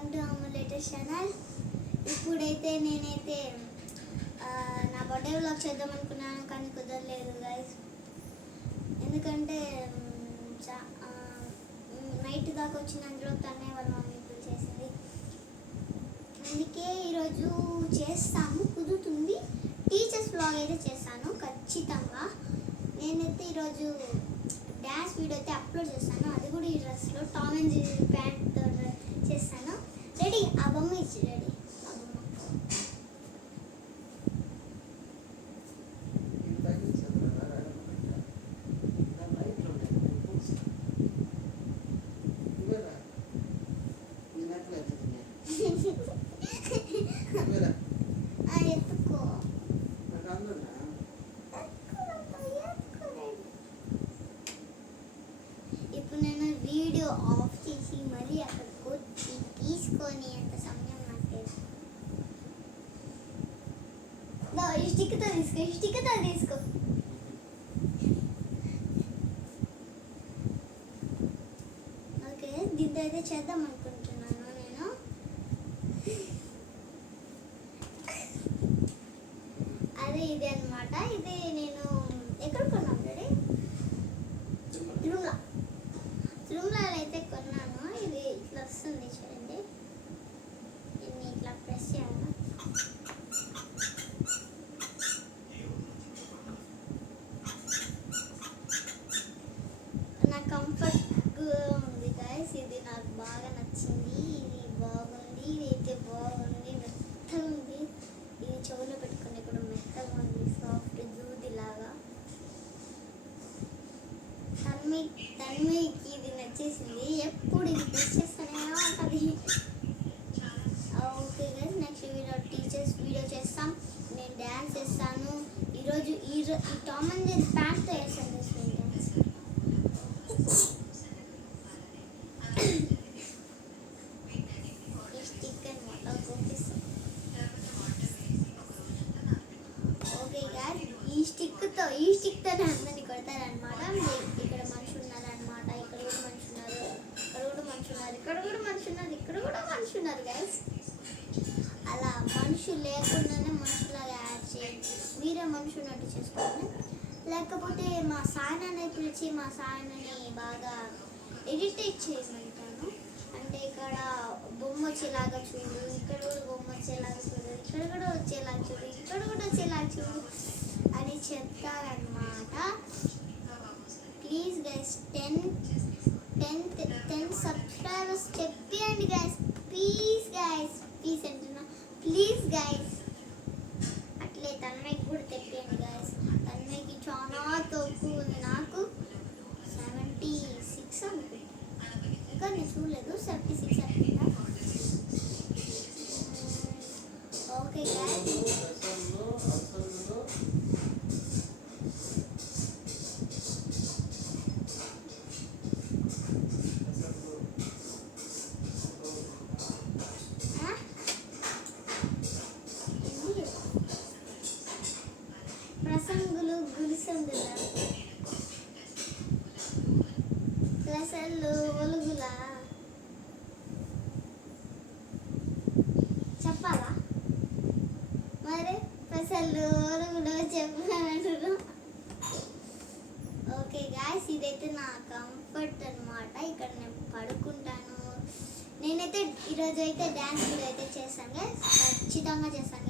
Welcome to Ammu latest channel. ఇప్పుడైతే నేనైతే నా బర్త్డే వ్లాగ్ చేద్దాం అనుకున్నాను, కానీ కుదరలేదు గైస్. ఎందుకంటే నైట్ దాకా వచ్చిన అందులో తనే వాళ్ళ మమ్మీ పిలిచేసింది. అందుకే ఈరోజు చేస్తాము, కుదురుతుంది. టీచర్స్ వ్లాగ్ అయితే చేస్తాను ఖచ్చితంగా. నేనైతే ఈరోజు డ్యాన్స్ వీడియో అయితే అప్లోడ్ చేస్తాను, అది కూడా ఈ డ్రెస్లో టామ్ అండ్ జెర్రీ ప్యాంట్తో చేస్తాను. రెడీ, ఆ బొమ్మ ఇచ్చి రెడీ. ఎత్తుకో. ఇప్పుడు నేను వీడియో ఆఫ్ చేసి మళ్ళీ అక్కడికి వచ్చి తీసుకొని అంత సమయం నాకు. ఇష్టికతో తీసుకో. ఓకే, దీంతో అయితే చేద్దాం అనుకుంటున్నాను నేను. అదే ఇది అనమాట. ఇది నేను ఎక్కడ కొన్నాను డాడీ? తిరుమలలో అయితే కొన్నాను. ఇది ఇట్లా వస్తుంది చూడండి. దీన్ని ఇట్లా ప్రెస్ చేయాలి. నా కంఫర్ట్గా ఉంది గైస్. ఇది నాకు బాగా నచ్చింది. ఇది బాగుంది, ఇది అయితే బాగుంది, మెత్తగా ఉంది. ఇది చెవులో పెట్టుకుని కూడా మెత్తగా ఉంది, సాఫ్ట్ దూది లాగా. తన్మయ్యకి ఇది నచ్చేసింది, ఎప్పుడు ఇది ప్రెస్ చేస్తానే ఉంటుంది. Okay guys, next video teachers video చేస్తాం. నేను డ్యాన్స్ చేస్తాను ఈరోజు. ఈ టామ్ అండ్ జెర్రీ ప్యాంట్తో వేస్తాను డ్యాన్స్. ఈ స్టిక్ అనమాట చూపిస్తాను. ఓకే గైస్, ఈ స్టిక్తోనే అందరినీ కొడతారనమాట. ఇక్కడ మనిషి ఉన్నారనమాట, ఇక్కడ కూడా మనిషి ఉన్నారు, ఇక్కడ కూడా మనిషి ఉన్నారు, ఇక్కడ కూడా మనిషి ఉన్నారు, ఇక్కడ కూడా మనిషి ఉన్నారు గైస్. అలా మనుషులు లేకుండానే మనుషులాగా యాడ్ చేయండి. మీరే మనిషి ఉన్నట్టు చేసుకోండి. లేకపోతే మా సాయనని పిలిచి మా సాయనని బాగా ఎడిటేట్ చేయమంటాను. అంటే ఇక్కడ బొమ్మ వచ్చేలాగా చూడు, ఇక్కడ కూడా బొమ్మ వచ్చేలాగా చూడు, ఇక్కడ కూడా వచ్చేలాగా చూడు, ఇక్కడ కూడా వచ్చేలాగా చూడు అని చెప్తారనమాట. ప్లీజ్ గైస్ 10 సబ్స్క్రైబర్స్ చెప్పండి గైస్. ప్లీజ్ అంటున్నా, ప్లీజ్ గైస్. అట్లే తన్మయ్యకి కూడా తెప్పియండి గైస్. తన్మయ్యకి చాలా తక్కువ ఉంది, నాకు 76 అనుకుంటా. ఇంకా నేను చూడలేదు, 76 అనుకుంటా. ఓకే గైస్, ప్రసంగులు గులిసందుల ప్రసలు ఒలుగులా చెప్పాలా మరి? ప్రసలు ఒలుగులో చెప్పాలంటారు. ఓకే గాయస్, ఇదైతే నా కంఫర్ట్ అనమాట. ఇక్కడ నేను పడుకుంటాను. నేనైతే ఈరోజు అయితే డ్యాన్స్ వీడియో అయితే చేస్తాను గైస్, ఖచ్చితంగా చేస్తాను